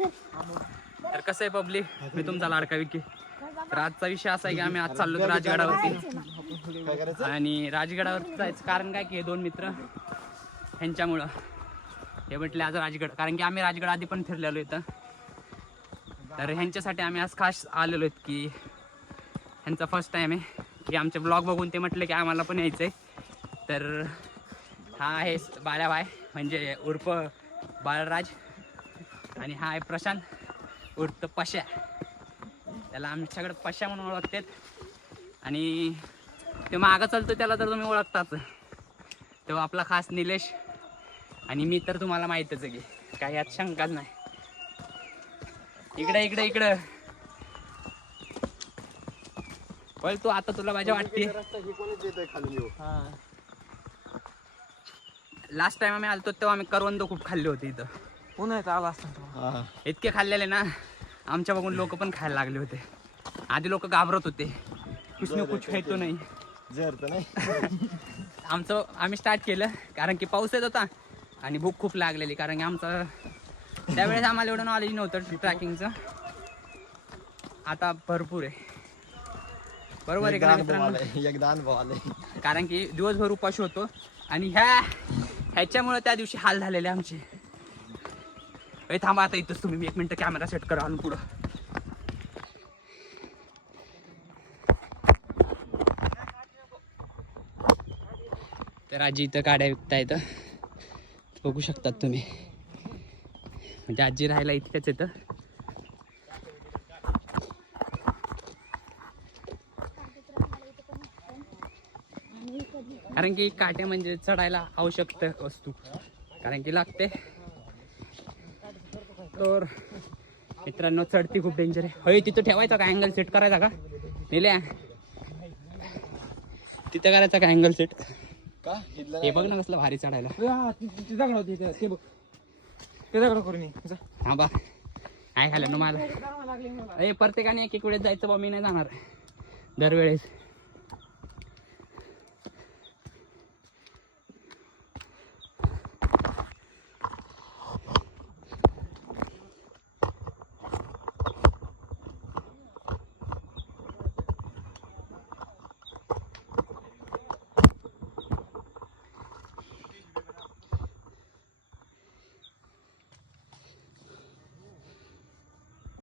तर कसं आहे पब्लिक, मी तुमचा लाडका विकी. तर आजचा विषय असा आहे की आम्ही आज चाललो राजगडावरती. आणि राजगडावरती जायचं कारण काय की हे दोन मित्र ह्यांच्यामुळं हे म्हटले आज राजगड, कारण की आम्ही राजगड आधी पण फिरलेलो इथं. तर ह्यांच्यासाठी आम्ही आज खास आलेलो आहेत की ह्यांचा फर्स्ट टाईम आहे की आमचे ब्लॉग बघून ते म्हटले की आम्हाला पण यायचं आहे. तर हा आहे बाळाभाई म्हणजे उर्फ बाळराज, आणि हा आहे प्रशांत उर्फ पश्या. त्याला आमच्याकडे पश्या म्हणून ओळखतात. आणि ते मागं चालतो त्याला तर तुम्ही ओळखताच, तेव्हा आपला खास निलेश. आणि मी तर तुम्हाला माहीतच आहे की काही यात शंकाच नाही. इकडे इकडे इकडं बोल तू, आता तुला माझ्या वाटते. लास्ट टाइम आम्ही आलतो तेव्हा आम्ही करवंद खूप खाल्ली होती इथं. पुन्हा आला असता इतके खाल्लेले ना आमच्या बघून लोक पण खायला लागले होते. आधी लोक घाबरत होते, कुछ न कुछ खायतो नाही. आमचं आम्ही स्टार्ट केलं कारण की पाऊस येत होता आणि भूक खूप लागलेली, कारण की आमचं त्यावेळेस आम्हाला एवढं नॉलेज नव्हतं ट्रॅकिंगचं. आता भरपूर आहे, बरोबर आहे का मित्रांनो? कारण की दिवसभर उपाशी होतो आणि ह्याच्यामुळे त्या दिवशी हाल झालेले आमचे. थांबा आता इथंच तुम्ही, मी 1 मिनिट कॅमेरा सेट करा आणि पुढं. तर आजी इथं गाड्या विकता येतं, बघू शकतात तुम्ही. म्हणजे आजी राहायला इतक्याच येतं. कारण की काटे म्हणजे चढायला आवश्यक वस्तू, कारण की लागते. तर मित्रांनो चढती खूप डेंजर आहे. होय तिथं ठेवायचा का अँगल सेट करायचा का नेल्या? तिथं करायचा का अँगल सेट? हे बघ ना कसलं भारी चढायला. हा बा काय खाल्लं ना मला. प्रत्येकाने एक वेळेस जायचं बा, मी नाही जाणार दरवेळेस.